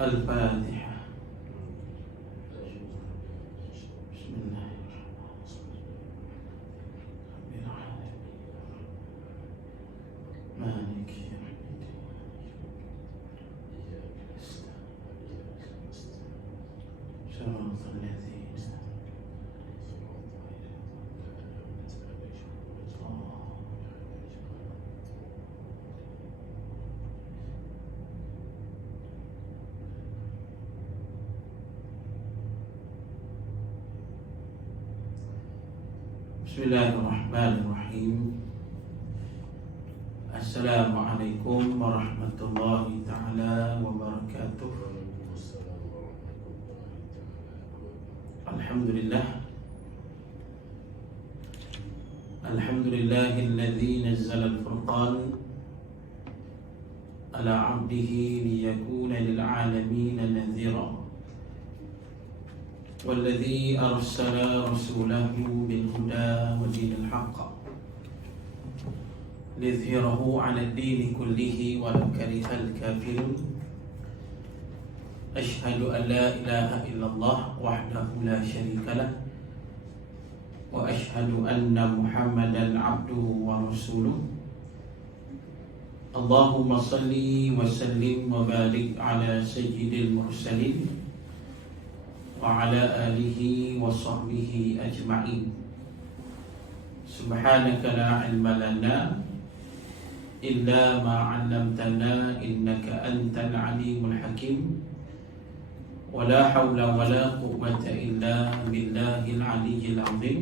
الفاتحة. بسم الله مالك يوم الدين. صراط الذين Bismillahirrahmanirrahim. Assalamualaikum warahmatullahi ta'ala wabarakatuh. Alhamdulillah. Alhamdulillahilladzi nazzala al-furqan ala 'abdihi liyakuna lil 'alamin nadhira. والذي أرسل رسوله بالهدى ودين الحق ليظهره على الدين كله ولو كره الكافرون. أشهد أن لا إله إلا الله وحده لا شريك له وأشهد أن محمدا عبده ورسوله. اللهم صل وسلم وبارك على سيد المرسلين وعلى آله وصحبه أجمعين. سبحانك لا علم لنا إلا ما علمتنا إنك أنت العليم الحكيم. ولا حول ولا قوة إلا بالله العلي العظيم.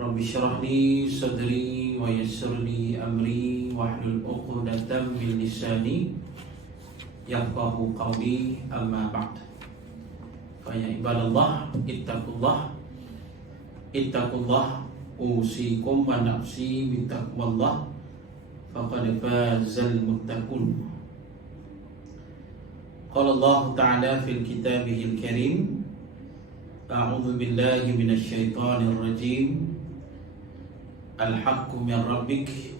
رب اشرح لي صدري ويسر لي أمري واحلل عقدة من لساني يفقه قولي. أما بعد. Faya ibadallah, ittaqullah, usikum wa nafsi bittaqwallah, faqad fazal muttaqun. Qala Allah Ta'ala fil kitabihil karim, a'udzu billahi minasy syaithanir rajim. Al-haqqu min rabbik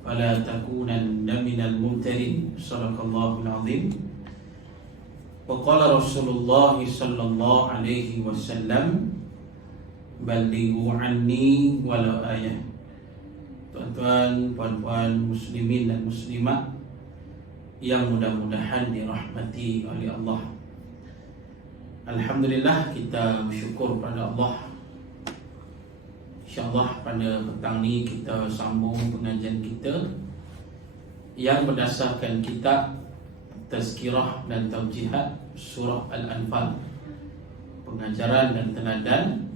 fala takunanna minal mumtarin. Shadaqallahul azim. Waqala Rasulullah sallallahu alaihi wasallam, balighu anni walau ayah. Tuan-tuan, puan-puan muslimin dan muslimat yang mudah-mudahan dirahmati oleh Allah. Alhamdulillah, kita bersyukur pada Allah. InsyaAllah pada petang ni kita sambung pengajian kita yang berdasarkan kitab Tazkirah dan Taujihat Surah Al-Anfal, pengajaran dan teladan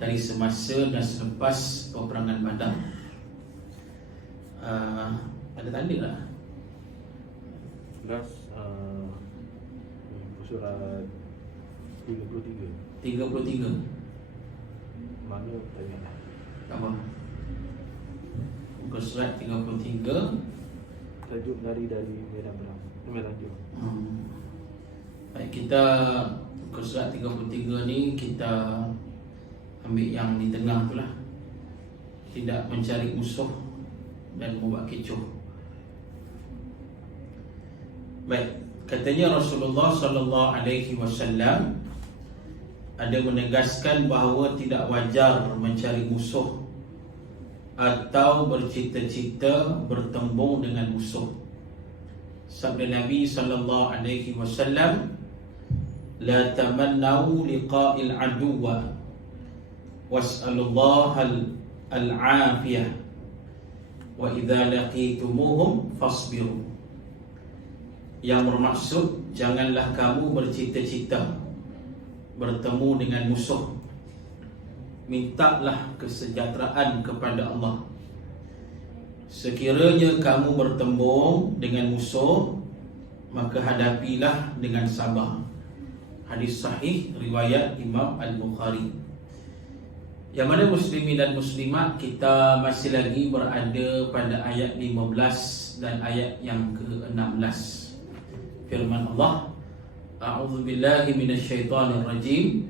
dari semasa dan selepas peperangan Badar. Ada tanda lah surah 33. 33. Mana tanya lah. Apa? Muka surat 33. Tajuk dari Medan Perang. Medan Jom. Baik, kita muka surat 33 ni kita ambil yang di tengah tu lah. Tidak mencari musuh dan membuat kecoh. Baik, katanya Rasulullah sallallahu alaihi wasallam ada menegaskan bahawa tidak wajar mencari musuh atau bercita-cita bertembung dengan musuh. Sabda Nabi sallallahu alaihi wasallam, la tamannau liqa'il aduwa was'alullaha al-afiyah wa idza laqitumuhum fasbiru. Yang bermaksud, janganlah kamu bercita-cita bertemu dengan musuh, mintalah kesejahteraan kepada Allah. Sekiranya kamu bertembung dengan musuh, maka hadapilah dengan sabar. Hadis sahih riwayat Imam Al-Bukhari. Yang mana muslimin dan muslimat, kita masih lagi berada pada ayat 15 dan ayat yang ke-16. Firman Allah, a'udzu billahi minasyaitonir rajim.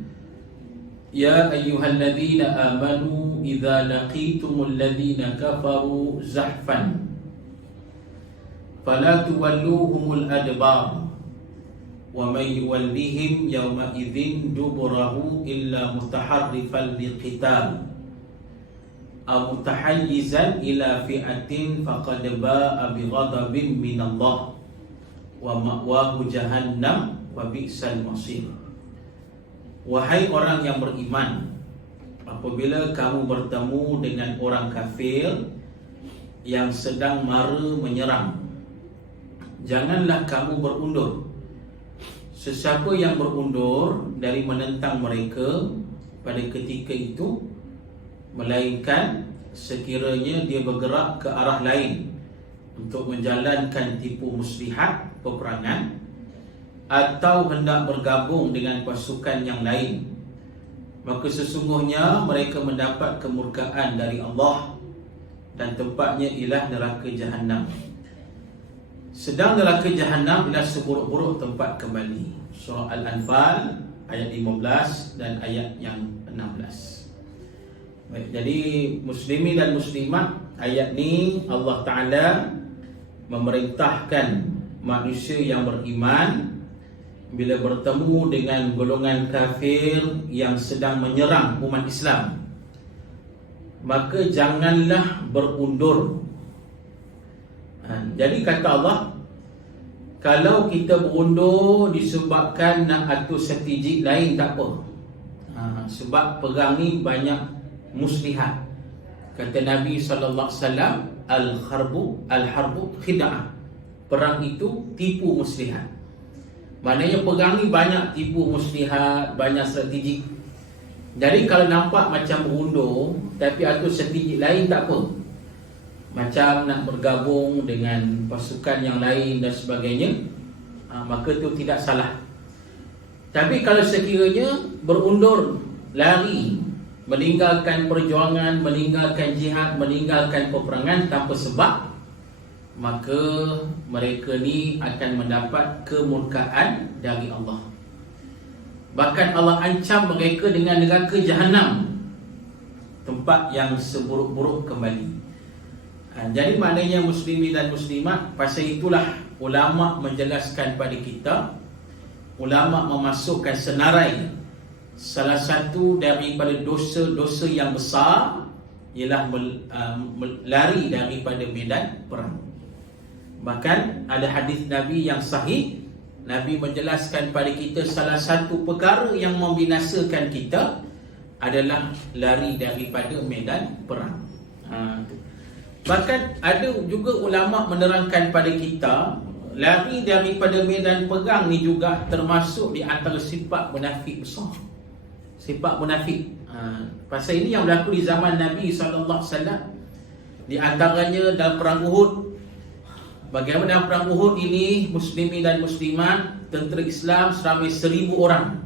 Ya ayyuhalladzina amanu idza laqitumul ladzina kafaru zahfan fala tuwalluhumul adbar wa may yuwallihim yawma idzin duburahu illa mutaharrifan liqital aw mutahayyizan ila fi'atin faqad ba'a bighadabin minallah wa ma'wahu jahannam wa bi'sal masir. Wahai orang yang beriman, apabila kamu bertemu dengan orang kafir yang sedang mara menyerang, janganlah kamu berundur. Sesiapa yang berundur dari menentang mereka pada ketika itu, melainkan sekiranya dia bergerak ke arah lain untuk menjalankan tipu muslihat peperangan, atau hendak bergabung dengan pasukan yang lain, maka sesungguhnya mereka mendapat kemurkaan dari Allah dan tempatnya ialah neraka Jahannam. Sedang neraka Jahannam ialah seburuk-buruk tempat kembali. Surah Al-Anfal ayat 15 dan ayat yang 16. Baik, jadi muslimin dan muslimat, ayat ni Allah Ta'ala memerintahkan manusia yang beriman bila bertemu dengan golongan kafir yang sedang menyerang umat Islam, maka janganlah berundur. Jadi kata Allah, kalau kita berundur disebabkan nak atur strategi lain, tak apa. Sebab perang ni banyak muslihat. Kata Nabi SAW, Al-harbu khida'ah. Perang itu tipu muslihat. Maknanya perang ni banyak tipu muslihat, banyak strategi. Jadi kalau nampak macam berundur tapi atur strategi lain, tak apa. Macam nak bergabung dengan pasukan yang lain dan sebagainya, maka itu tidak salah. Tapi kalau sekiranya berundur, lari, meninggalkan perjuangan, meninggalkan jihad, meninggalkan peperangan tanpa sebab, maka mereka ni akan mendapat kemurkaan dari Allah. Bahkan Allah ancam mereka dengan neraka Jahannam, tempat yang seburuk-buruk kembali. Jadi maknanya muslimin dan muslimat, pasal itulah ulama menjelaskan pada kita, ulama memasukkan senarai salah satu daripada dosa-dosa yang besar ialah lari daripada medan perang. Bahkan ada hadis Nabi yang sahih, Nabi menjelaskan pada kita salah satu perkara yang membinasakan kita adalah lari daripada medan perang. Bahkan ada juga ulama menerangkan pada kita, lari daripada medan perang ni juga termasuk di antara sifat munafik besar. Sifat munafik. Pasal ini yang berlaku di zaman Nabi SAW. Di antaranya dalam perang Uhud. Bagaimana dalam perang Uhud ini, muslimin dan muslimat, tentera Islam seramai 1,000 orang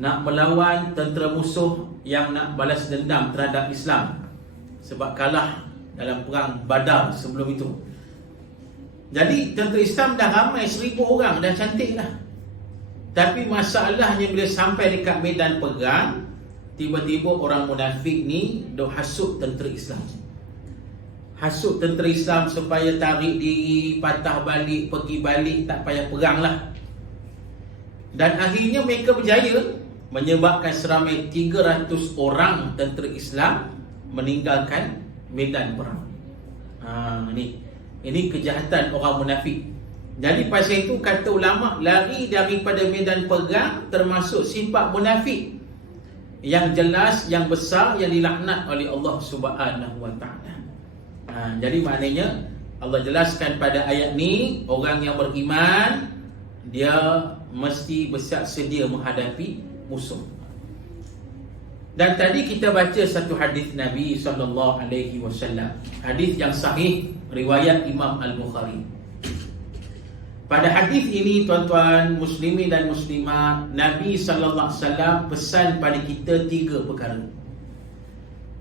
nak melawan tentera musuh yang nak balas dendam terhadap Islam sebab kalah dalam perang Badar sebelum itu. Jadi tentera Islam dah ramai 1,000 orang, dah cantik dah. Tapi masalahnya bila sampai dekat medan perang, tiba-tiba orang munafik ni dah hasut tentera Islam. Hasut tentera Islam supaya tarik diri, patah balik, pergi balik, tak payah perang lah. Dan akhirnya mereka berjaya menyebabkan seramai 300 orang tentera Islam meninggalkan medan perang. Ini kejahatan orang munafik. Jadi pasal itu kata ulama, lari daripada medan perang termasuk sifat munafik yang jelas, yang besar, yang dilaknat oleh Allah Subhanahu Wa Taala. Jadi maknanya Allah jelaskan pada ayat ni, orang yang beriman dia mesti bersiap sedia menghadapi musuh. Dan tadi kita baca satu hadis Nabi SAW, hadis yang sahih riwayat Imam Al-Bukhari. Pada hadis ini, tuan-tuan muslimin dan muslimat, Nabi SAW pesan pada kita 3 perkara.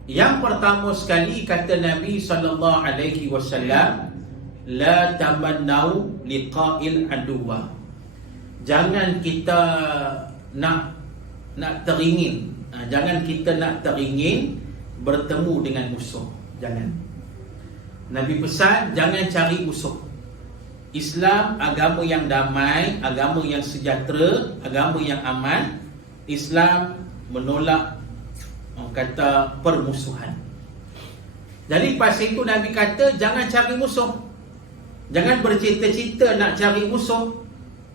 Yang pertama sekali kata Nabi SAW, la tamannau liqa'il aduwa. Jangan kita nak teringin, jangan kita nak teringin bertemu dengan musuh. Jangan. Nabi pesan jangan cari musuh. Islam agama yang damai, agama yang sejahtera, agama yang aman. Islam menolak kata permusuhan. Jadi pasal itu Nabi kata jangan cari musuh. Jangan bercita-cita nak cari musuh.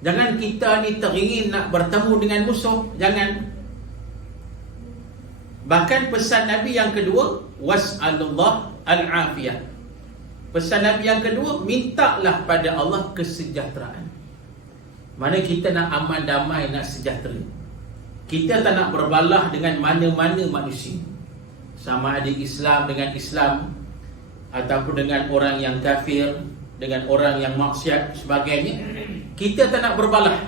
Jangan kita ni teringin nak bertemu dengan musuh. Jangan. Bahkan pesan Nabi yang kedua, was'alullah al-afiyah. Pesan Nabi yang kedua, mintalah pada Allah kesejahteraan. Mana kita nak aman damai, nak sejahtera. Kita tak nak berbalah dengan mana-mana manusia. Sama ada Islam dengan Islam, ataupun dengan orang yang kafir, dengan orang yang maksiat sebagainya. Kita tak nak berbalah.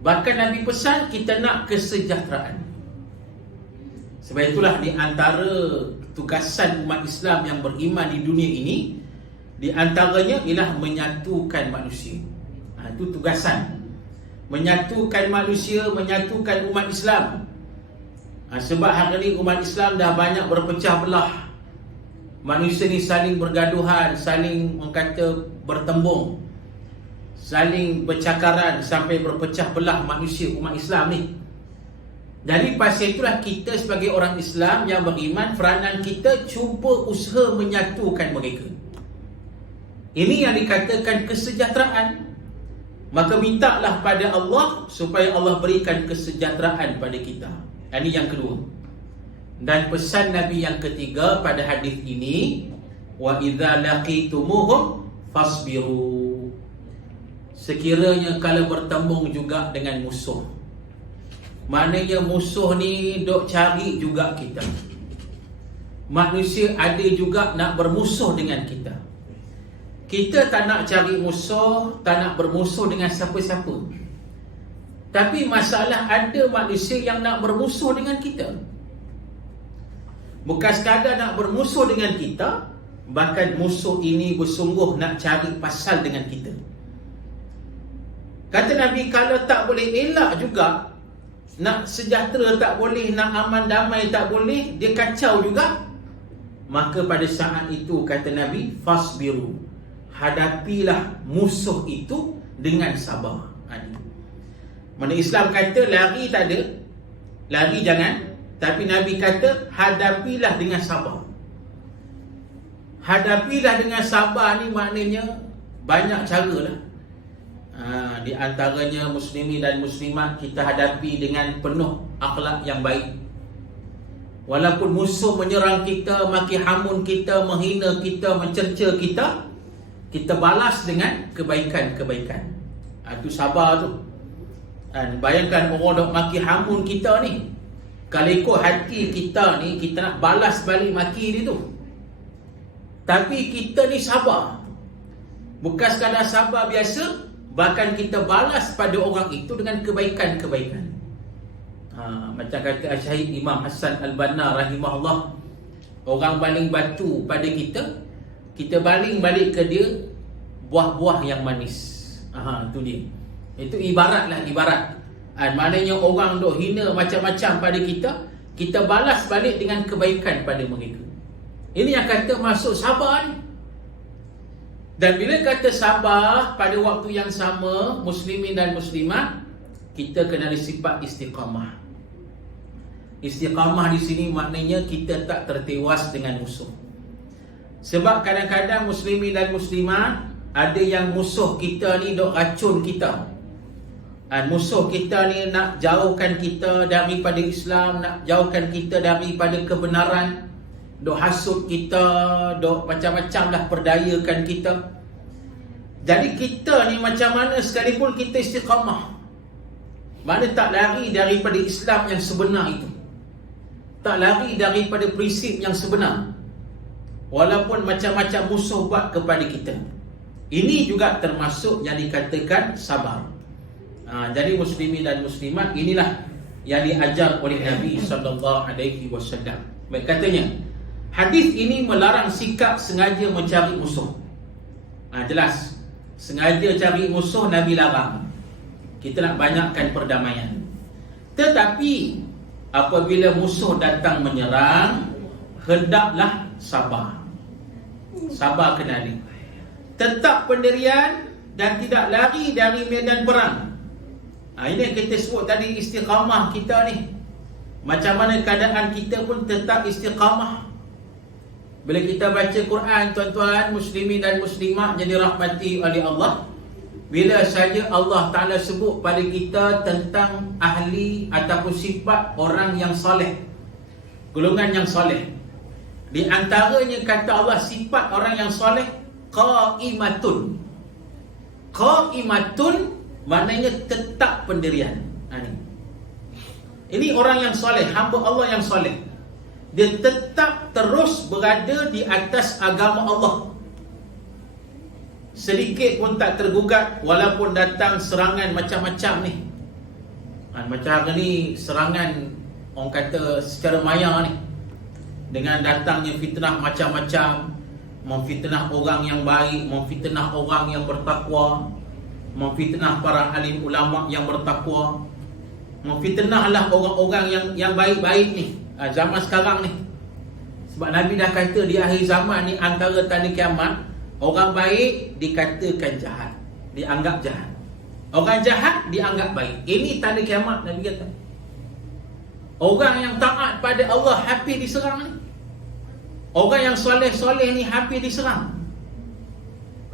Bahkan Nabi pesan kita nak kesejahteraan. Sebab itulah di antara tugasan umat Islam yang beriman di dunia ini, di antaranya ialah menyatukan manusia. Itu tugasan. Menyatukan manusia, menyatukan umat Islam. Sebab hari ini umat Islam dah banyak berpecah belah. Manusia ni saling bergaduhan, saling mengkata bertembung, saling bercakaran sampai berpecah belah manusia umat Islam ni. Jadi pasal itulah kita sebagai orang Islam yang beriman, peranan kita cuba usaha menyatukan mereka. Ini yang dikatakan kesejahteraan. Maka mintalah pada Allah supaya Allah berikan kesejahteraan pada kita. Ini yang kedua. Dan pesan Nabi yang ketiga pada hadis ini, wa idza laqitumuhum fasbiru. Sekiranya kalau bertembung juga dengan musuh, maknanya musuh ni dok cari juga kita. Manusia ada juga nak bermusuh dengan kita. Kita tak nak cari musuh, tak nak bermusuh dengan siapa-siapa. Tapi masalah ada manusia yang nak bermusuh dengan kita. Bukan sekadar nak bermusuh dengan kita, bahkan musuh ini bersungguh nak cari pasal dengan kita. Kata Nabi, kalau tak boleh elak juga, nak sejahtera tak boleh, nak aman damai tak boleh, dia kacau juga, maka pada saat itu kata Nabi, fasbiru, hadapilah musuh itu dengan sabar. Mana Islam kata lari tak ada, lari jangan, tapi Nabi kata hadapilah dengan sabar. Hadapilah dengan sabar ni maknanya banyak cara lah. Di antaranya muslimin dan muslimat kita hadapi dengan penuh akhlak yang baik. Walaupun musuh menyerang kita, maki hamun kita, menghina kita, mencerca kita, kita balas dengan kebaikan-kebaikan. Itu sabar tu. Bayangkan orang dok maki hamun kita ni, kalau ikut hati kita ni, kita nak balas balik maki dia tu. Tapi kita ni sabar. Bukan sekadar sabar biasa, bahkan kita balas pada orang itu dengan kebaikan-kebaikan. Macam kata Syahid Imam Hassan Al-Banna rahimahullah, orang baling batu pada kita, kita baling balik ke dia buah-buah yang manis. Itu dia. Itu ibarat. Maknanya orang dok hina macam-macam pada kita, kita balas balik dengan kebaikan pada mereka. Ini yang kata masuk sabar ni. Dan bila kata sabar, pada waktu yang sama, muslimin dan muslimat, kita kena ada sifat istiqamah. Istiqamah di sini maknanya kita tak tertewas dengan musuh. Sebab kadang-kadang muslimin dan muslimat, ada yang musuh kita ni dok racun kita. Musuh kita ni nak jauhkan kita daripada Islam, nak jauhkan kita daripada kebenaran, dok hasut kita, dok macam-macam lah perdayakan kita. Jadi kita ni macam mana sekalipun kita istiqamah, mana tak lari daripada Islam yang sebenar itu, tak lari daripada prinsip yang sebenar, walaupun macam-macam musuh buat kepada kita. Ini juga termasuk yang dikatakan sabar. Jadi muslimin dan muslimat, inilah yang diajar oleh Nabi SAW. Baik, katanya hadis ini melarang sikap sengaja mencari musuh. Jelas, sengaja cari musuh Nabi larang. Kita nak banyakkan perdamaian. Tetapi apabila musuh datang menyerang, hendaklah sabar. Sabar kena ni. Tetap pendirian dan tidak lari dari medan perang. Ini yang kita sebut tadi istiqamah kita ni. Macam mana keadaan kita pun tetap istiqamah. Bila kita baca Quran, tuan-tuan muslimin dan muslimah jadi rahmati oleh Allah, bila saja Allah Ta'ala sebut pada kita tentang ahli ataupun sifat orang yang soleh, golongan yang soleh, di antaranya kata Allah sifat orang yang soleh, qaimatun. Qaimatun maknanya tetap pendirian. Ini orang yang soleh, hamba Allah yang soleh. Dia tetap terus berada di atas agama Allah. Sedikit pun tak tergugat walaupun datang serangan macam-macam ni. Macam hari ni serangan orang kata secara maya ni, dengan datangnya fitnah macam-macam, memfitnah orang yang baik, memfitnah orang yang bertakwa, memfitnah para alim ulama yang bertakwa, memfitnahlah orang-orang yang baik-baik ni. Zaman sekarang ni, sebab Nabi dah kata di akhir zaman ni antara tanda kiamat, orang baik dikatakan jahat, dianggap jahat, orang jahat dianggap baik. Ini tanda kiamat, Nabi kata. Orang yang taat pada Allah hampir diserang ni. Orang yang soleh-soleh ni hampir diserang.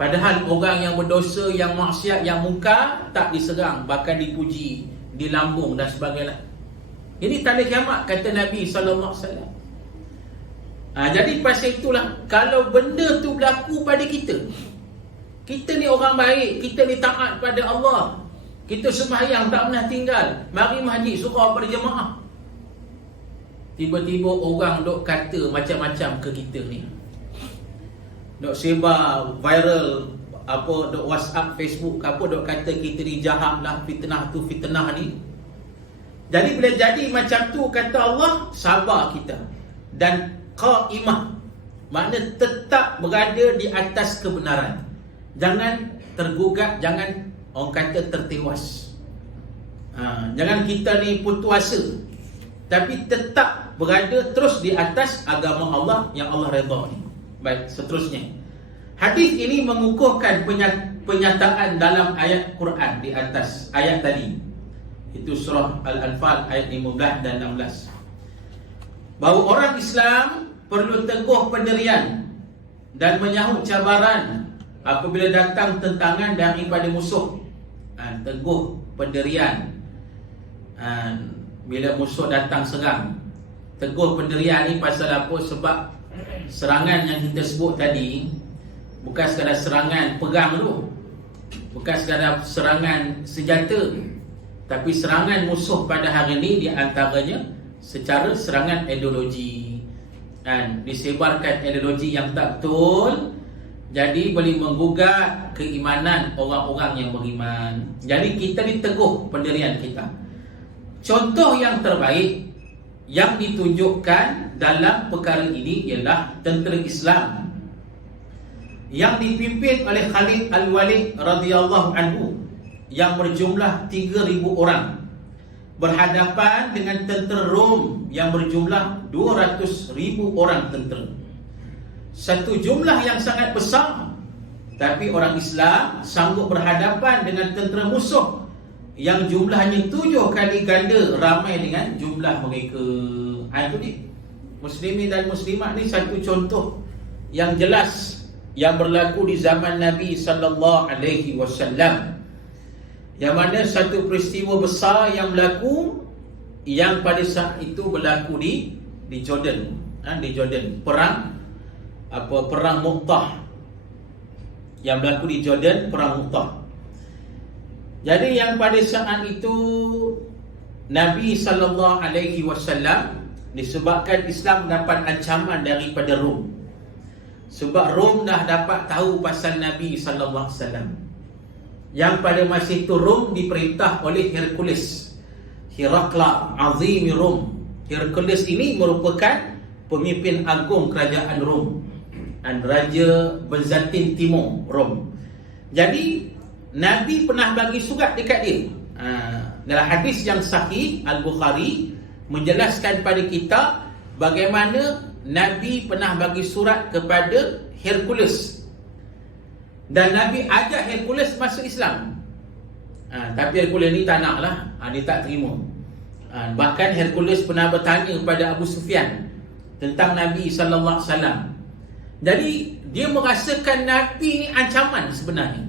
Padahal orang yang berdosa, yang maksiat, yang mungkar tak diserang, bahkan dipuji, dilambung dan sebagainya. Ini tanda kiamat kata Nabi SAW. Jadi pasal itulah, kalau benda tu berlaku pada kita, kita ni orang baik, kita ni taat pada Allah, kita sembahyang tak pernah tinggal, mari masjid, surau berjemaah, tiba-tiba orang dok kata macam-macam ke kita ni, dok sebar viral dok WhatsApp, Facebook dok kata kita ni jahat lah, fitnah tu fitnah ni. Jadi bila jadi macam tu kata Allah, sabar kita. Dan qaimah makna tetap berada di atas kebenaran. Jangan tergugat, jangan orang kata tertewas. Jangan kita ni putus asa, tapi tetap berada terus di atas agama Allah yang Allah redha ni. Baik, seterusnya. Hadis ini mengukuhkan penyataan dalam ayat Quran di atas ayat tadi. Itu surah Al-Anfal ayat 15 dan 16. Bahawa orang Islam perlu teguh pendirian dan menyahut cabaran apabila datang tentangan daripada musuh. Teguh pendirian bila musuh datang serang. Teguh pendirian ni pasal apa? Sebab serangan yang kita sebut tadi bukan sekadar serangan perang tu, bukan sekadar serangan senjata, tapi serangan musuh pada hari ini di antaranya secara serangan ideologi, dan disebarkan ideologi yang tak betul, jadi boleh menggugat keimanan orang-orang yang beriman. Jadi kita diteguh pendirian kita. Contoh yang terbaik yang ditunjukkan dalam perkara ini ialah tentera Islam yang dipimpin oleh Khalid Al-Walid radhiyallahu anhu, yang berjumlah 3,000 orang berhadapan dengan tentera Rom yang berjumlah 200,000 orang tentera. Satu jumlah yang sangat besar, tapi orang Islam sanggup berhadapan dengan tentera musuh yang jumlahnya 7 kali ganda ramai dengan jumlah mereka. Itu ni, muslimin dan muslimat ni satu contoh yang jelas yang berlaku di zaman Nabi sallallahu alaihi wasallam, yang mana satu peristiwa besar yang berlaku, yang pada saat itu berlaku di Jordan, di Jordan, perang Mu'tah, yang berlaku di Jordan, perang Mu'tah. Jadi yang pada saat itu Nabi sallallahu alaihi wasallam, disebabkan Islam mendapat ancaman daripada Rom, sebab Rom dah dapat tahu pasal Nabi sallallahu alaihi wasallam, yang pada masa itu Rom diperintah oleh Hercules, Herakla Azimi Rom. Hercules ini merupakan pemimpin agung kerajaan Rom dan Raja Byzantin Timur Rom. Jadi Nabi pernah bagi surat dekat dia. Dalam hadis yang sahih Al-Bukhari menjelaskan pada kita bagaimana Nabi pernah bagi surat kepada Hercules, dan Nabi ajak Hercules masuk Islam. Tapi Hercules ni tak nak lah, dia tak terima. Bahkan Hercules pernah bertanya kepada Abu Sufyan tentang Nabi SAW. Jadi dia merasakan Nabi ni ancaman sebenarnya.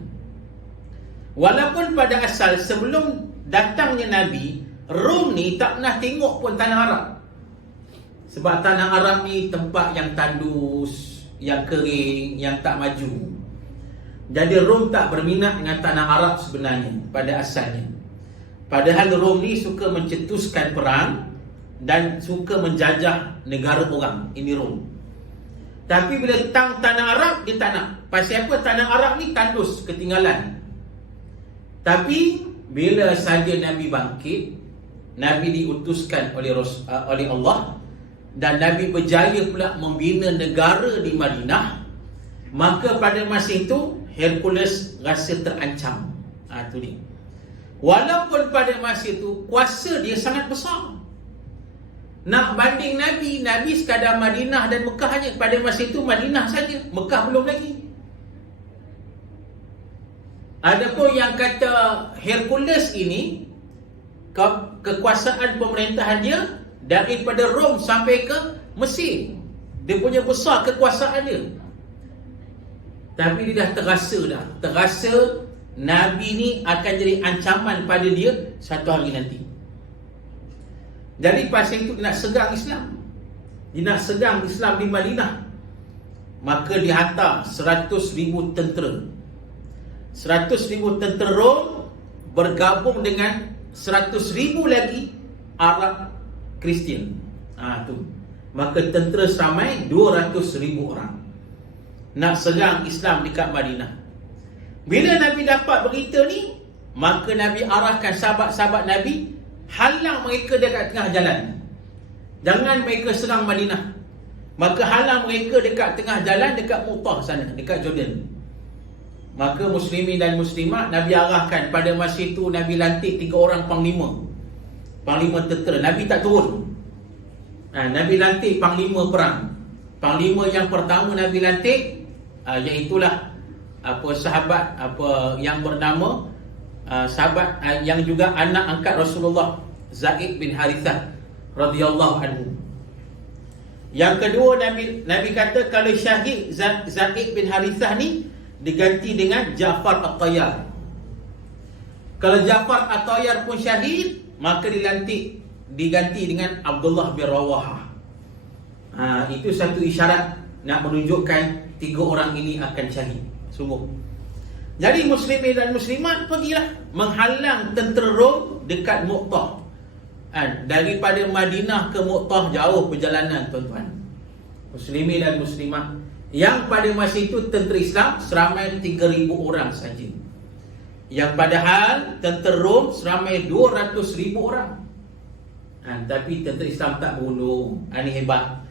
Walaupun pada asal sebelum datangnya Nabi, Rom ni tak pernah tengok pun tanah Arab. Sebab tanah Arab ni tempat yang tandus, yang kering, yang tak maju. Jadi Rom tak berminat dengan tanah Arab sebenarnya pada asalnya. Padahal Rom ni suka mencetuskan perang dan suka menjajah negara orang. Ini Rom. Tapi bila tentang tanah Arab, dia tak nak. Pasal apa? Tanah Arab ni tandus, ketinggalan. Tapi bila saja Nabi bangkit, Nabi diutuskan oleh Allah, dan Nabi berjaya pula membina negara di Madinah, maka pada masa itu Hercules rasa terancam. Itu dia. Walaupun pada masa itu kuasa dia sangat besar. Nak banding Nabi sekadar Madinah dan Mekah hanya. Pada masa itu Madinah saja, Mekah belum lagi. Adapun yang kata Hercules ini, kekuasaan pemerintahan dia daripada Rom sampai ke Mesir. Dia punya besar kekuasaan dia. Tapi dia dah terasa Nabi ni akan jadi ancaman pada dia satu hari nanti. Jadi pasal itu dia nak segang Islam. Dia nak segang Islam di Madinah. Maka dia hantar 100,000 tentera. 100,000 tentera Rom bergabung dengan 100,000 lagi Arab Kristian. Tu. Maka tentera seramai 200,000 orang nak serang Islam dekat Madinah. Bila Nabi dapat berita ni, maka Nabi arahkan sahabat-sahabat Nabi, halang mereka dekat tengah jalan. Jangan mereka serang Madinah. Maka halang mereka dekat tengah jalan, dekat Mu'tah sana, dekat Jordan. Maka muslimin dan muslimat, Nabi arahkan. Pada masa itu Nabi lantik 3 orang panglima tentera. Nabi tak turun. Nabi lantik panglima perang. Panglima yang pertama Nabi lantik, iaitulah sahabat yang bernama sahabat yang juga anak angkat Rasulullah, Zaid bin Harithah radhiyallahu anhu. Yang kedua, Nabi kata kalau syahid Zaid bin Harithah ni diganti dengan Ja'far At-Tayyar. Kalau Ja'far At-Tayyar pun syahid, maka diganti dengan Abdullah bin Rawahah. Itu satu isyarat nak menunjukkan 3 orang ini akan syahid. Sungguh. Jadi muslimin dan muslimat pergilah menghalang tentera Rom dekat Mu'tah. Daripada Madinah ke Mu'tah jauh perjalanan, tuan-tuan. Muslimin dan muslimat, yang pada masa itu tentera Islam seramai 3,000 orang saja. Yang padahal tentera Rom seramai 200,000 orang. Tapi tentera Islam tak bunuh. Ini hebat.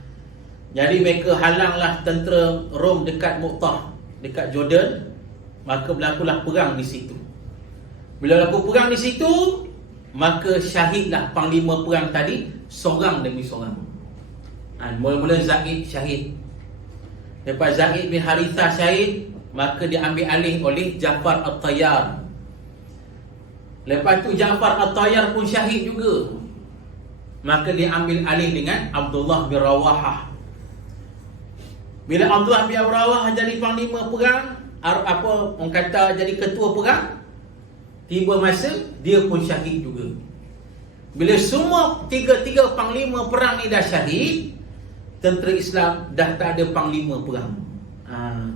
Jadi mereka halanglah tentera Rom dekat Mu'tah, dekat Jordan. Maka berlakulah perang di situ. Bila berlaku perang di situ, maka syahidlah panglima perang tadi, seorang demi seorang. Mula-mula Zaid syahid. Lepas Zaid bin Harithah syahid, maka diambil alih oleh Ja'far At-Tayyar. Lepas tu Ja'far At-Tayyar pun syahid juga. Maka diambil alih dengan Abdullah bin Rawahah. Bila Abdullah bin Rawahah jadi panglima perang, orang kata jadi ketua perang, tiba masa dia pun syahid juga. Bila semua tiga panglima perang ni dah syahid, tentera Islam dah tak ada panglima perang.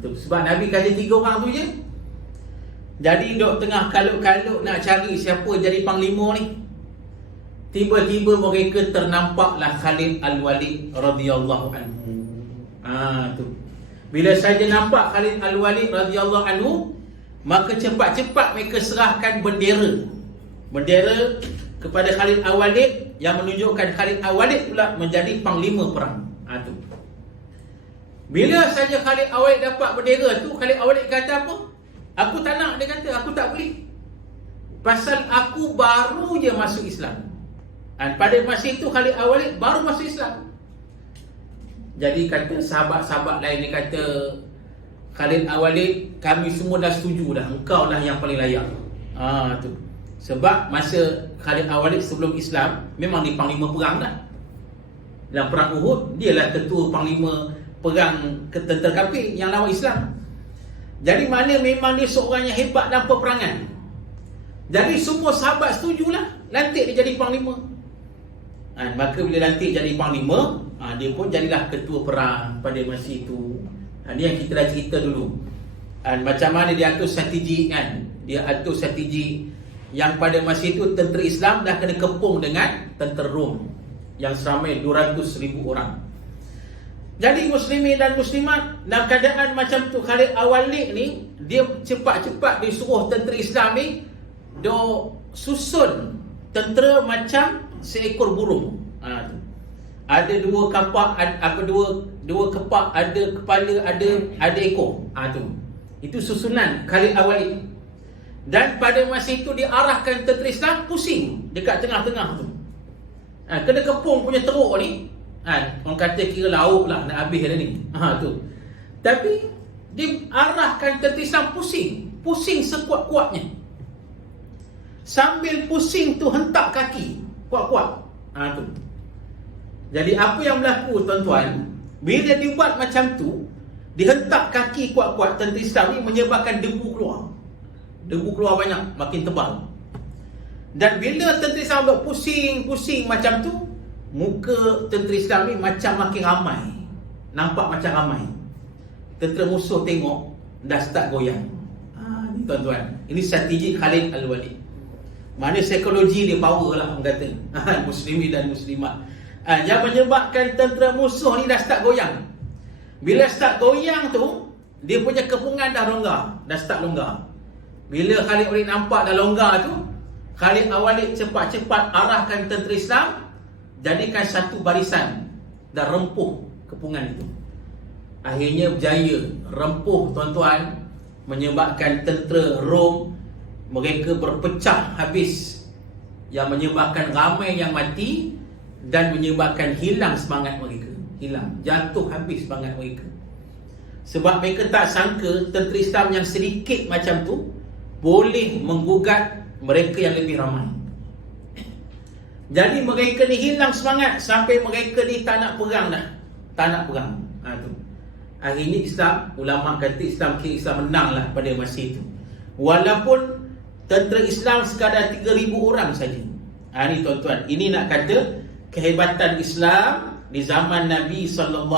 Sebab Nabi kata 3 orang tu je. Jadi dok tengah kalut-kalut nak cari siapa jadi panglima ni. Tiba-tiba mereka ternampaklah Khalid Al-Walid radhiyallahu anhu. Tu. Bila saja nampak Khalid Al-Walid radhiyallahu anhu, maka cepat-cepat mereka serahkan bendera kepada Khalid Al-Walid, yang menunjukkan Khalid Al-Walid pula menjadi panglima perang. Tu. Bila saja Khalid Al-Walid dapat bendera tu, Khalid Al-Walid kata apa? Aku tak nak, dia kata, aku tak boleh. Pasal aku baru je masuk Islam. Pada masa itu Khalid Al-Walid baru masuk Islam. Jadi kata sahabat-sahabat lain ni kata, Khalid Al-Walid, kami semua dah setuju dah, engkau lah yang paling layak. Tu. Sebab masa Khalid Al-Walid sebelum Islam memang dia panglima perang dah. Dalam perang Uhud, dia lah ketua panglima perang tentera kafir yang lawan Islam. Jadi mana memang dia seorang yang hebat dalam peperangan. Jadi semua sahabat setujulah lantik dia jadi panglima. Maka bila lantik jadi panglima, dia pun jadilah ketua perang pada masa itu. Ini yang kita dah cerita dulu. Macam mana dia atur strategi kan. Dia atur strategi yang pada masa itu tentera Islam dah kena kepung dengan tentera Rom yang seramai 200,000 orang. Jadi muslimin dan muslimat dalam keadaan macam tu, Khalid Al-Walid ni dia cepat-cepat disuruh tentera Islam ni dia susun tentera macam seekor burung. Tu. Ada dua kapak, dua kepak, ada kepala, ada ekor. Tu. Itu susunan Khalid Al-Walid. Dan pada masa itu diarahkan tentera Islam pusing dekat tengah-tengah tu. Kena kepung punya teruk ni. Orang kata kira lauk lah nak habis dah ni. Tu. Tapi diarahkan tentera Islam pusing sekuat-kuatnya. Sambil pusing tu hentak kaki kuat-kuat. Tu. Jadi apa yang berlaku tuan-tuan, bila dibuat macam tu, dihentak kaki kuat-kuat, tentera Islam ni menyebabkan debu keluar. Debu keluar banyak, makin tebal. Dan bila tentera Islam duk pusing macam tu, muka tentera Islam ni macam makin ramai. Nampak macam ramai. Tentera musuh tengok dah start goyang. Ni tuan-tuan, ini strategi Khalid Al-Walid. Mana psikologi dia power lah orang kata. Muslimin dan muslimat. Yang menyebabkan tentera musuh ni dah start goyang. Bila start goyang tu, dia punya kepungan dah longgar, dah start longgar. Bila Khalid Al-Walid nampak dah longgar tu, Khalid Al-Walid cepat-cepat arahkan tentera Islam, jadikan satu barisan dan rempuh kepungan itu. Akhirnya berjaya rempuh tuan-tuan, menyebabkan tentera Rom mereka berpecah habis, yang menyebabkan ramai yang mati dan menyebabkan hilang semangat mereka. Hilang, jatuh habis semangat mereka. Sebab mereka tak sangka tentera Islam yang sedikit macam tu boleh menggugat mereka yang lebih ramai. Jadi mereka ni hilang semangat sampai mereka ni tak nak perang dah. Tak nak perang. Tu. Akhirnya Islam, ulama kata Islam menang lah pada masa itu. Walaupun tentera Islam sekadar 3,000 orang saja. Ni tuan-tuan, ini nak kata kehebatan Islam di zaman Nabi SAW.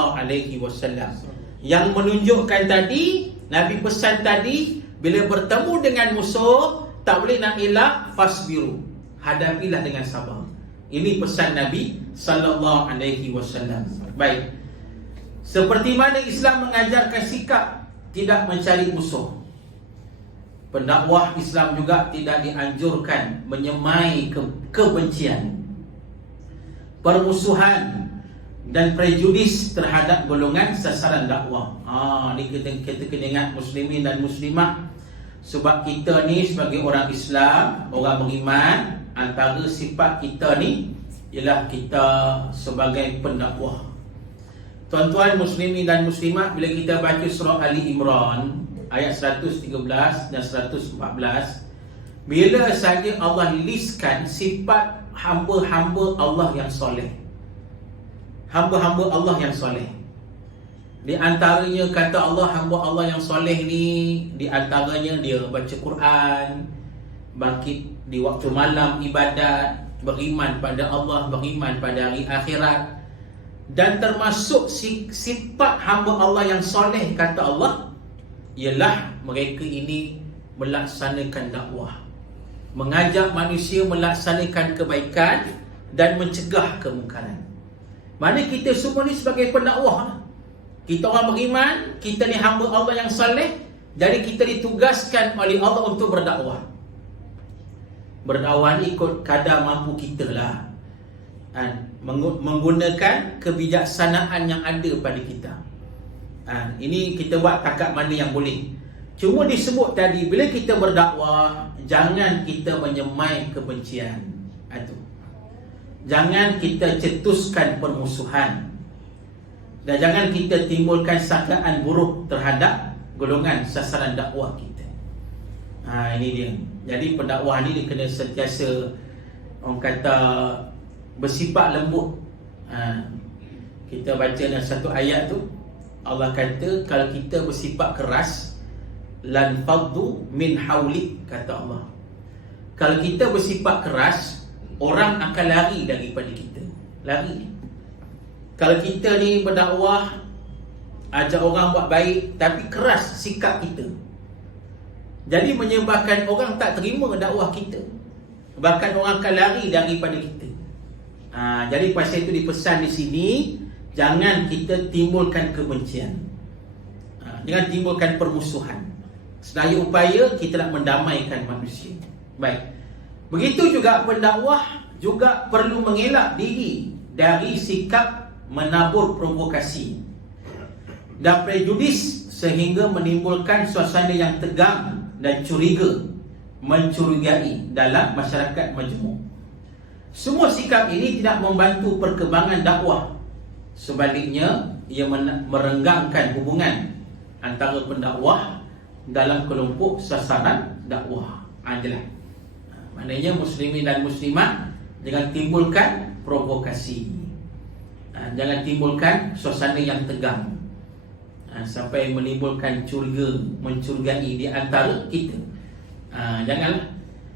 Yang menunjukkan tadi, Nabi pesan tadi, bila bertemu dengan musuh, tak boleh nak elak, fasbiru, hadapilah dengan sabar. Ini pesan Nabi SAW. Baik. Seperti mana Islam mengajarkan sikap tidak mencari musuh, pendakwah Islam juga tidak dianjurkan menyemai kebencian, permusuhan dan prejudis terhadap golongan sasaran dakwah. Ni kita kena ingat muslimin dan muslimat. Sebab kita ni sebagai orang Islam, orang beriman, antara sifat kita ni ialah kita sebagai pendakwah. Tuan-tuan muslimin dan muslimat, bila kita baca surah Ali Imran ayat 113 dan 114, bila saja Allah listkan sifat hamba-hamba Allah yang soleh, hamba-hamba Allah yang soleh, di antaranya kata Allah, hamba Allah yang soleh ni di antaranya dia baca Quran, bangkit di waktu malam ibadat, beriman pada Allah, beriman pada hari akhirat. Dan termasuk sifat hamba Allah yang soleh kata Allah ialah mereka ini melaksanakan dakwah, mengajak manusia melaksanakan kebaikan dan mencegah kemungkaran. Mana kita semua ni sebagai pendakwah. Kita orang beriman, kita ni hamba Allah yang soleh, jadi kita ditugaskan oleh Allah untuk berdakwah. Berdakwah ni ikut kadar mampu kita lah, menggunakan kebijaksanaan yang ada pada kita. Ini kita buat takat mana yang boleh. Cuma disebut tadi, bila kita berdakwah, jangan kita menyemai kebencian. Jangan kita cetuskan permusuhan. Dan jangan kita timbulkan sangkaan buruk terhadap golongan sasaran dakwah kita. Ini dia. Jadi pendakwah ni dia kena sentiasa, orang kata, bersifat lembut. Kita baca dalam satu ayat tu, Allah kata kalau kita bersifat keras, lan faddu min haulik, kata Allah. Kalau kita bersifat keras, orang akan lari daripada kita. Lari. Kalau kita ni berdakwah, ajak orang buat baik, tapi keras sikap kita, jadi menyebabkan orang tak terima dakwah kita. Bahkan orang akan lari daripada kita. Jadi pasal itu dipesan di sini, jangan kita timbulkan kebencian, jangan timbulkan permusuhan. Sedaya upaya kita nak mendamaikan manusia. Baik. Begitu juga pendakwah juga perlu mengelak diri dari sikap menabur provokasi dan prejudis sehingga menimbulkan suasana yang tegang dan curiga, mencurigai dalam masyarakat majmuk. Semua sikap ini tidak membantu perkembangan dakwah. Sebaliknya, ia merenggangkan hubungan antara pendakwah dalam kelompok sasaran dakwah. Jelas. Maknanya muslimin dan muslimat jangan timbulkan provokasi, jangan timbulkan suasana yang tegang sampai menimbulkan curiga, mencurigai di antara kita. Janganlah.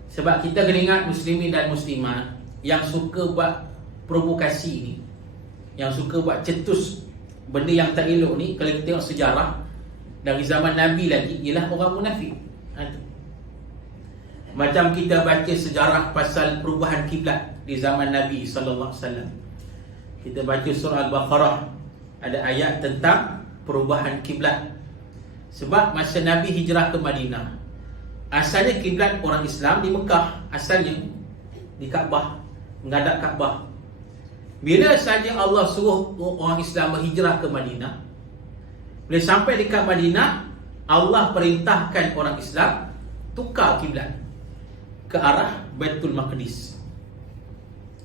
Sebab kita kena ingat, muslimin dan muslimat yang suka buat provokasi ni, yang suka buat cetus benda yang tak elok ni, kalau kita tengok sejarah dari zaman Nabi lagi, ialah orang munafik. Macam kita baca sejarah pasal perubahan kiblat di zaman Nabi sallallahu alaihi wasallam. Kita baca surah Al-Baqarah, ada ayat tentang perubahan kiblat. Sebab masa Nabi hijrah ke Madinah, asalnya kiblat orang Islam di Mekah, asalnya di Kaabah, menghadap Kaabah. Bila saja Allah suruh orang Islam berhijrah ke Madinah, bila sampai dekat Madinah, Allah perintahkan orang Islam tukar kiblat ke arah Baitul Maqdis.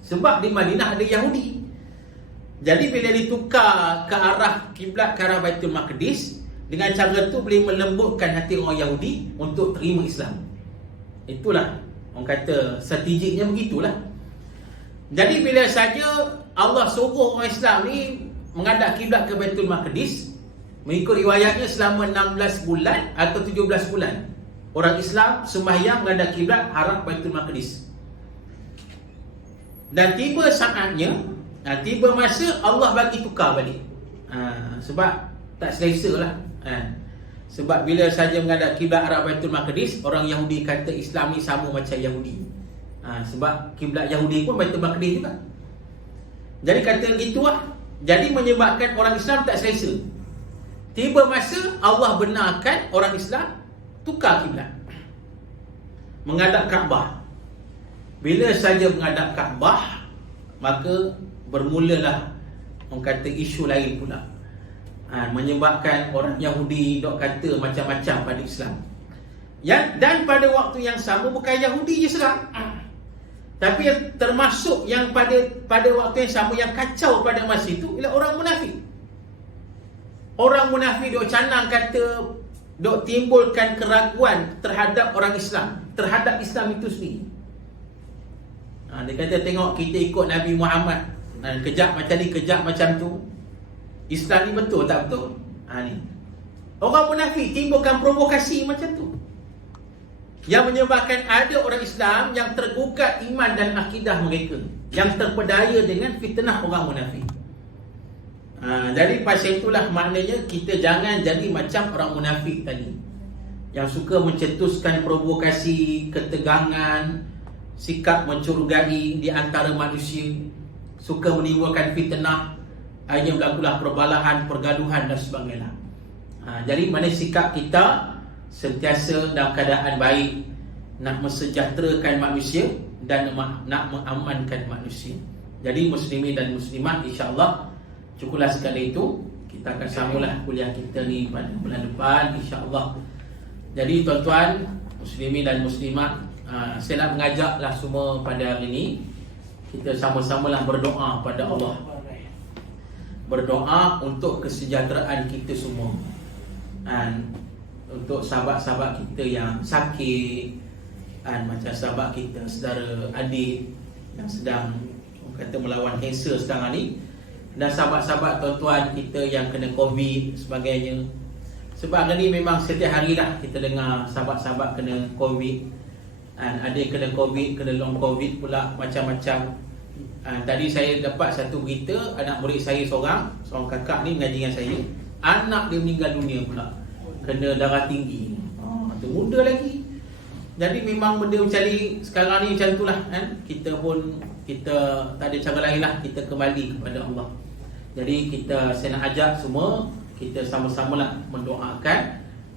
Sebab di Madinah ada Yahudi. Jadi bila ditukar ke arah kiblat ke arah Baitul Maqdis, dengan cara tu boleh melembutkan hati orang Yahudi untuk terima Islam. Itulah orang kata strategiknya, begitulah. Jadi bila saja Allah suruh orang Islam ni menghadap kiblat ke Baitul Maqdis, mengikut riwayatnya selama 16 bulan atau 17 bulan orang Islam sembahyang menghadap kiblat arah Baitul Maqdis. Dan tiba saatnya, tiba masa Allah bagi tukar balik. Sebab tak selesa lah. Sebab bila saja menghadap kiblat arah Baitul Maqdis, orang Yahudi kata Islam ni sama macam Yahudi. Sebab kiblat Yahudi pun Baitul Maqdis juga. Jadi kata gitulah. Jadi menyebabkan orang Islam tak selesa. Tiba masa Allah benarkan orang Islam tukar kiblat, menghadap Kaabah. Bila saja menghadap Kaabah, maka bermulalah orang kata isu lain pula. Menyebabkan orang Yahudi dok kata macam-macam pada Islam. Dan pada waktu yang sama, bukan Yahudi je serang, tapi termasuk yang pada waktu yang sama yang kacau pada masa itu ialah orang munafik. Orang munafik dok canang kata, dok timbulkan keraguan terhadap orang Islam, terhadap Islam itu sendiri. Dia kata tengok kita ikut Nabi Muhammad, kejap macam ni, kejap macam tu, Islam ni betul tak betul? Ni orang munafik timbulkan provokasi macam tu, yang menyebabkan ada orang Islam yang tergugat iman dan akidah mereka, yang terpedaya dengan fitnah orang munafik. Jadi pasal itulah maknanya kita jangan jadi macam orang munafik tadi, yang suka mencetuskan provokasi, ketegangan, sikap mencurigai di antara manusia, suka menimbulkan fitnah, akhirnya berlakulah perbalahan, pergaduhan dan sebagainya. Jadi mana sikap kita sentiasa dalam keadaan baik, nak mensejahterakan manusia dan nak mengamankan manusia. Jadi muslimin dan muslimat, insya-Allah cukuplah sekali itu. Kita akan sambunglah kuliah kita ni pada bulan depan, insya-Allah. Jadi tuan-tuan muslimin dan muslimat, saya nak mengajaklah semua pada hari ini kita sama-samalah berdoa pada Allah. berdoa untuk kesejahteraan kita semua, dan untuk sahabat-sahabat kita yang sakit, dan macam sahabat kita, saudara adik yang sedang kata melawan kanser sekarang ni, dan sahabat-sahabat tuan-tuan kita yang kena COVID sebagainya. Sebab hari ni memang setiap hari lah kita dengar sahabat-sahabat kena COVID, dan ada yang kena COVID, kena long COVID pula, macam-macam. Tadi saya dapat satu berita, anak murid saya seorang kakak ni mengaji dengan saya, anak dia meninggal dunia pula, kena darah tinggi. Tu muda lagi. Jadi memang benda macam ni sekarang ni macam tu lah kan. Kita tak ada cara lain lah, kita kembali kepada Allah. Jadi saya nak ajak semua, kita sama-sama lah mendoakan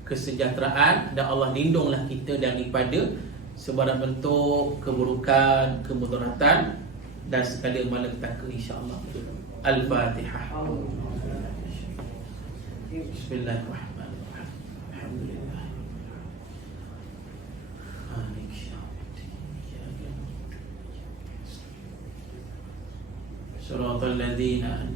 kesejahteraan, dan Allah lindunglah kita daripada sebarang bentuk keburukan, kemudaratan dan segala malapetaka, insya-Allah. Al-Fatihah. Bismillahirrahmanirrahim. Alhamdulillah. Shiratal ladzina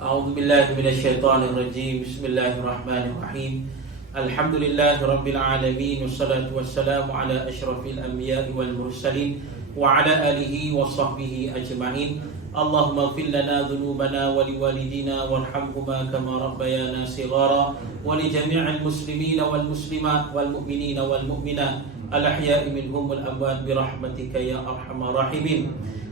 A'udzu billahi minasy syaithanir rajim. Bismillahirrahmanirrahim. Alhamdulillahi rabbil alamin, wassalatu wassalamu ala asyrafil anbiya'i wal mursalin wa ala alihi wa sahbihi ajma'in. Allahumma ighfir lana dhunubana wa liwalidina warhamhuma kama rabbayana shighara, wa li jami'il muslimina wal muslimat wal mu'minina wal mu'minat al ahya'i minhum wal amwat bi rahmatika ya arhamar rahimin.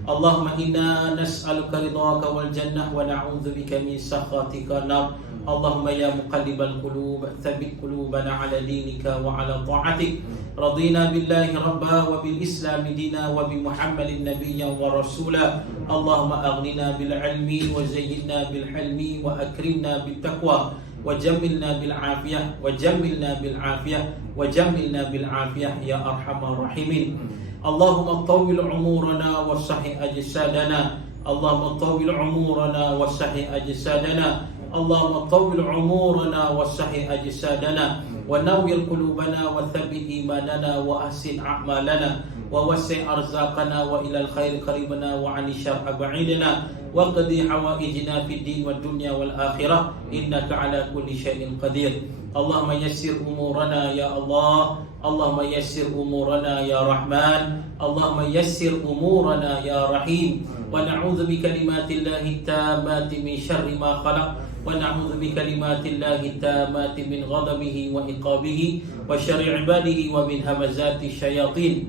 Allahumma inna nas'aluka ridhaka wal jannah wa na'udzu bika min sakhatika nar. Allahumma ya muqallibal qulub tsabbit qulubana ala dinika wa ala ta'atik. Radina billahi rabba wa bil islam dina wa bi Muhammadin nabiyyan wa rasula. Allahumma aghnina bil ilmi wa zayyinna bil hilmi wa akrimna bit taqwa wa jammilna bil afiyah wa jammilna bil afiyah wa jammilna bil afiyah ya arhamar rahimin. Allahumma tawwil umurana wa sahih ajsadana. Allahumma tawwil umurana wa sahih ajsadana. Allahumma tawwil umurana wa sahih ajsadana wa nawwir qulubana wa thabbit imanana wa ahsin a'malana wa wasi' arzaqana wa ilal khair qaribana wa 'ani syarr ab'idna wa qadi hawaijna fid din wad dunya wal akhirah innaka 'ala kulli syai'in qadir. Allahumma yassir umurana ya Allah. Allahumma yassir umurana ya Rahman. Allahumma yassir umurana ya Rahim. Wa na'udzu bi kalimatillahi tammati min syarri ma khalaq. Wa na'udzu bi kalimatillahi tammati min ghadabihi wa iqabihi wa syarri ibadihi wa min hamazati syayatin.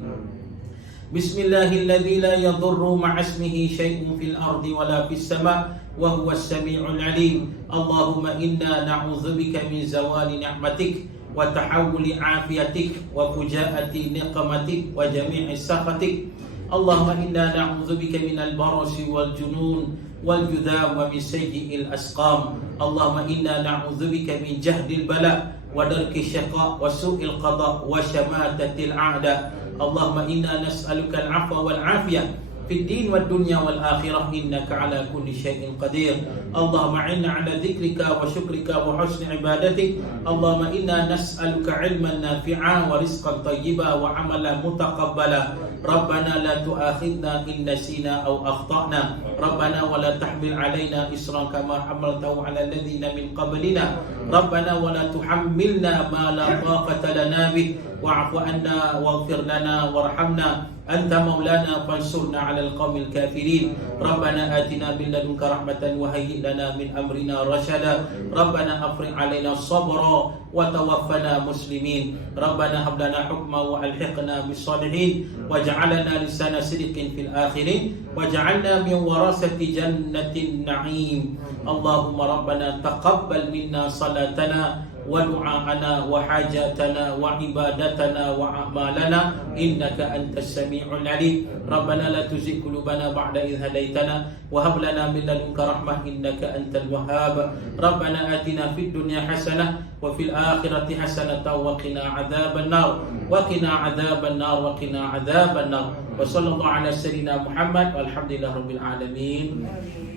Bismillahilladzi la yadurru ma'asmihi syai'un fil ardi wala fis sama' wa huwas sami'ul 'alim. Allahumma inna na'udzubika min zawali ni'matik wa tahawuli 'afiyatik wa fujaati niqmatik wa jami'i sakhatik. Allahumma inna na'udzubika minal barasi wal junun wal judham wa min sayyi'il asqam. Allahumma inna na'udzubika min jahdil bala wa darki syaqa wa su'il qada wa syamatatil a'da. Allahumma inna nas'aluka al-'afwa wal 'afiyah fid din wad dunya wal akhirah innaka 'ala kulli syai'in qadir. Allahumma inna 'ala dzikrika wa syukrika wa husni ibadatik. Allahumma inna nas'aluka 'ilman nafi'a wa rizqan thayyiba wa 'amalan mutaqabbala. Rabbana la tu'akhidna in nasina aw akhtana. Rabbana wa la tahmil 'alaina isran kama hamaltahu 'ala alladhina min qablina. Rabbana wa la tuhammilna ma la taqata lana bih. Wa'fu anna waghfir lana warhamna anta maulana fansurna 'alal qaumil kafirin. Rabbana atina min ladunka rahmatan wa hayyi lana min amrina rashada. Rabbana afrigh 'alaina sabra wa tawaffana muslimin. Rabbana hab lana hukma wa alhiqna bis salihin waj'alna lisana sidqin fil akhirin waj'alna min warasati jannatin na'im. Allahumma rabbana taqabbal minna salatana wa du'aana wa hajatana wa ibadatana wa a'malana innaka antas sami'ul 'alim. Rabbana la tuzigh qulubana ba'da idh hadaitana wa hab lana min ladunka rahmah innaka antal wahhab. Rabbana atina fid dunya hasanah wa fil akhirati hasanah wa qina adzaban nar wa qina adzaban nar wa qina adzaban nar. Wa sallallahu ala sayyidina Muhammad walhamdulillahi rabbil alamin.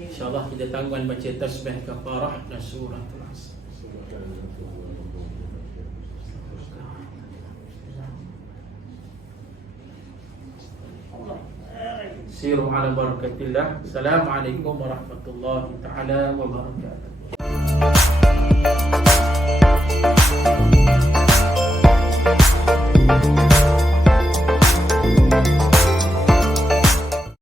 Insyaallah kita tangguhan baca tasbih kafarah dan suratul Asr. Siru ala barakatillah. Assalamualaikum warahmatullahi taala wabarakatuh.